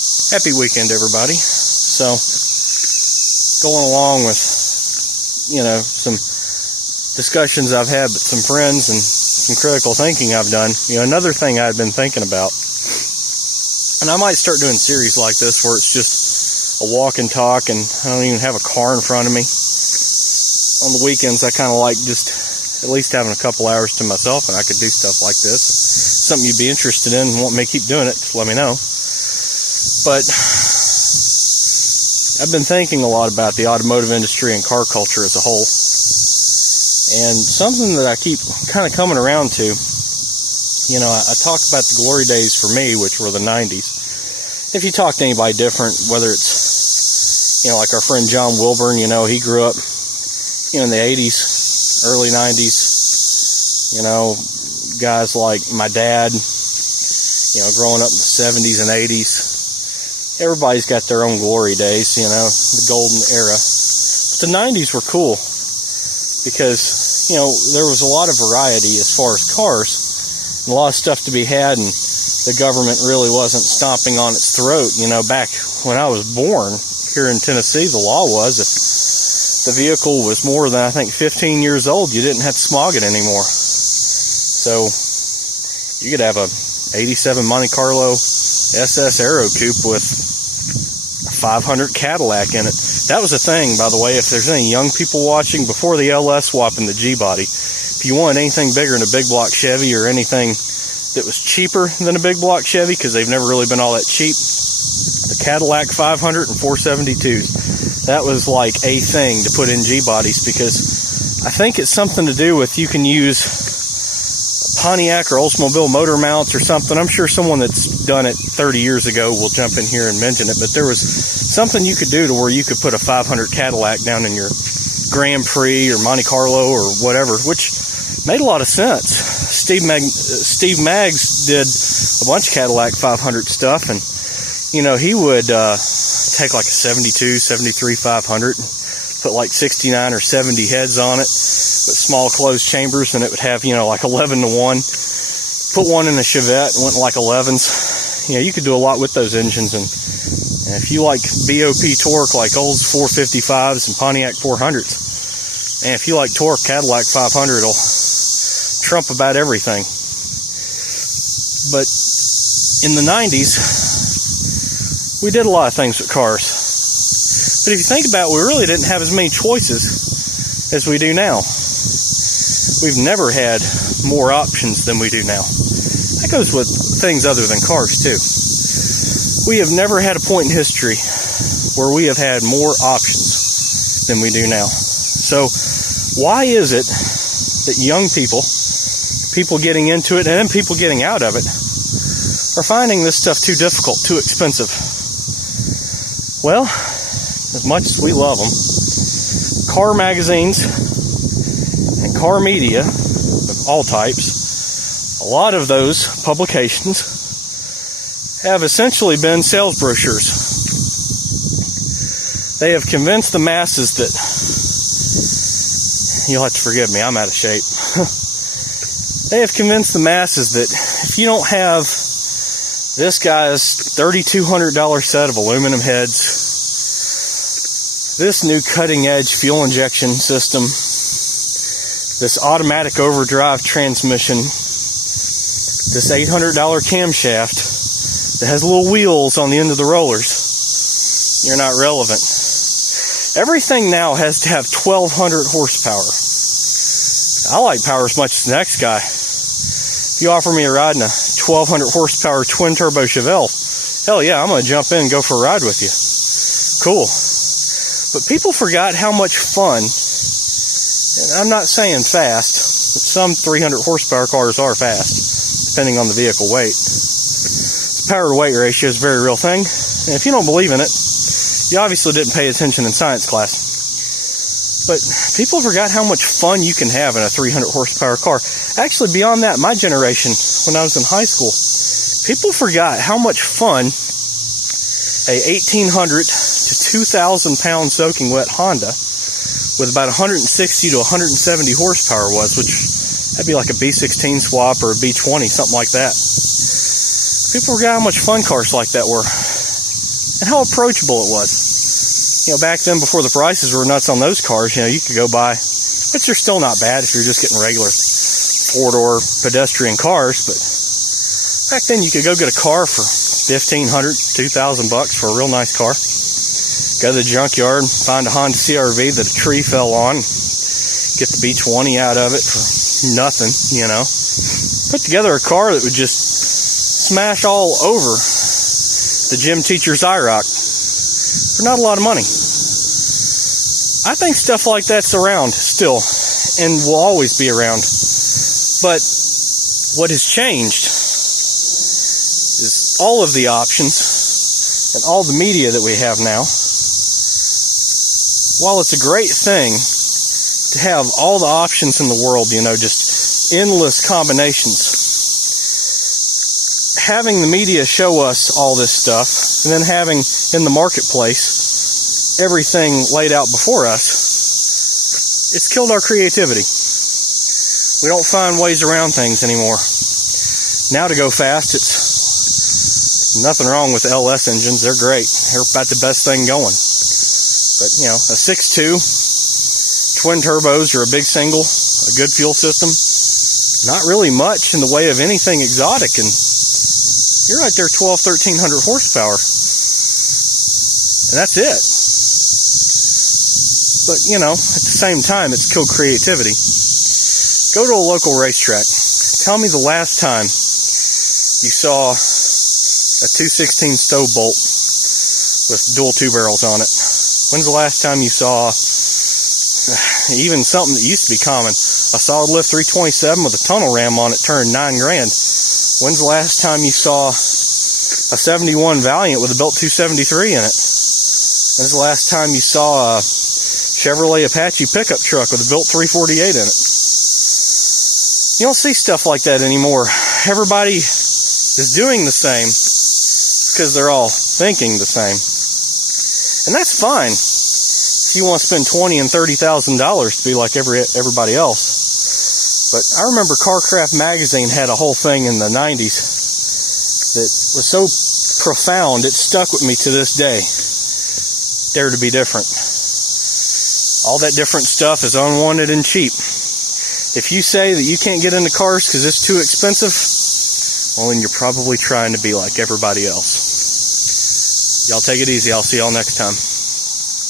Happy weekend, everybody. So, going along with, some discussions I've had with some friends and some critical thinking I've done, another thing I've been thinking about, and I might start doing series like this where it's just a walk and talk and I don't even have a car in front of me. On the weekends, I kind of like just at least having a couple hours to myself, and I could do stuff like this. Something you'd be interested in and want me to keep doing it, just let me know. But I've been thinking a lot about the automotive industry and car culture as a whole. And something that I keep kind of coming around to, I talk about the glory days for me, which were the 90s. If you talk to anybody different, whether it's, like our friend John Wilburn, he grew up, in the 80s, early 90s, guys like my dad, growing up in the 70s and 80s. Everybody's got their own glory days, the golden era. But the 90s were cool because, there was a lot of variety as far as cars, and a lot of stuff to be had, and the government really wasn't stomping on its throat. Back when I was born here in Tennessee, the law was if the vehicle was more than, I think, 15 years old, you didn't have to smog it anymore. So you could have a 87 Monte Carlo SS Aero Coupe with a 500 Cadillac in it. That was a thing, by the way, if there's any young people watching, before the LS swap in the G-body, if you wanted anything bigger than a big block Chevy or anything that was cheaper than a big block Chevy, because they've never really been all that cheap, the Cadillac 500 and 472s, that was like a thing to put in G-bodies, because I think it's something to do with you can use Pontiac or Oldsmobile motor mounts or something. I'm sure someone that's done it 30 years ago will jump in here and mention it, but there was something you could do to where you could put a 500 Cadillac down in your Grand Prix or Monte Carlo or whatever, which made a lot of sense. Steve Maggs did a bunch of Cadillac 500 stuff, and he would take like a 72, 73 500, put like 69 or 70 heads on it, with small closed chambers, and it would have, like 11-to-1. Put one in a Chevette, went like 11s. You could do a lot with those engines, and if you like BOP torque like Olds 455s and Pontiac 400s, and if you like torque, Cadillac 500 will trump about everything. But in the 90s, we did a lot of things with cars. But if you think about it, we really didn't have as many choices as we do now. We've never had more options than we do now. That goes with things other than cars, too. We have never had a point in history where we have had more options than we do now. So why is it that young people getting into it, and then people getting out of it, are finding this stuff too difficult, too expensive? Well, as much as we love them, car magazines and car media of all types, a lot of those publications have essentially been sales brochures. They have convinced the masses that, you'll have to forgive me, I'm out of shape. They have convinced the masses that if you don't have this guy's $3,200 set of aluminum heads, this new cutting-edge fuel injection system, this automatic overdrive transmission, this $800 camshaft that has little wheels on the end of the rollers, you're not relevant. Everything now has to have 1,200 horsepower. I like power as much as the next guy. If you offer me a ride in a 1,200 horsepower twin-turbo Chevelle, hell yeah, I'm going to jump in and go for a ride with you. Cool. But people forgot how much fun, and I'm not saying fast, but some 300 horsepower cars are fast, depending on the vehicle weight. The power to weight ratio is a very real thing, and if you don't believe in it, you obviously didn't pay attention in science class. But people forgot how much fun you can have in a 300 horsepower car. Actually, beyond that, my generation, when I was in high school, people forgot how much fun a 1,800 to 2,000 pound soaking wet Honda with about 160 to 170 horsepower was, which that'd be like a B16 swap or a B20, something like that. People forgot how much fun cars like that were. and how approachable it was. You know, back then, before the prices were nuts on those cars, you know, you could go buy, which are still not bad if you're just getting regular four-door pedestrian cars, but back then you could go get a car for $1,500, $2,000 for a real nice car. Go to the junkyard, find a Honda CR-V that a tree fell on, get the B20 out of it for nothing, you know. Put together a car that would just smash all over the gym teacher's IROC for not a lot of money. I think stuff like that's around still and will always be around. But what has changed is all of the options and all the media that we have now. While it's a great thing to have all the options in the world, you know, just endless combinations, having the media show us all this stuff and then having in the marketplace everything laid out before us, it's killed our creativity. We don't find ways around things anymore. Now to go fast, it's nothing wrong with LS engines. They're great. They're about the best thing going. But, you know, a 6.2, twin turbos or a big single, a good fuel system, not really much in the way of anything exotic, and you're right there 1,200, 1,300 horsepower. And that's it. But, you know, at the same time, it's killed creativity. Go to a local racetrack. Tell me the last time you saw a 216 stove bolt with dual 2 barrels on it. When's the last time you saw even something that used to be common, a solid lift 327 with a tunnel ram on it turned $9 grand? When's the last time you saw a 71 Valiant with a built 273 in it? When's the last time you saw a Chevrolet Apache pickup truck with a built 348 in it? You don't see stuff like that anymore. Everybody is doing the same because they're all thinking the same. And that's fine if you want to spend $20,000 and $30,000 to be like everybody else. But I remember Carcraft magazine had a whole thing in the 90s that was so profound it stuck with me to this day. Dare to be different. All that different stuff is unwanted and cheap. If you say that you can't get into cars because it's too expensive, well, then you're probably trying to be like everybody else. Y'all take it easy. I'll see y'all next time.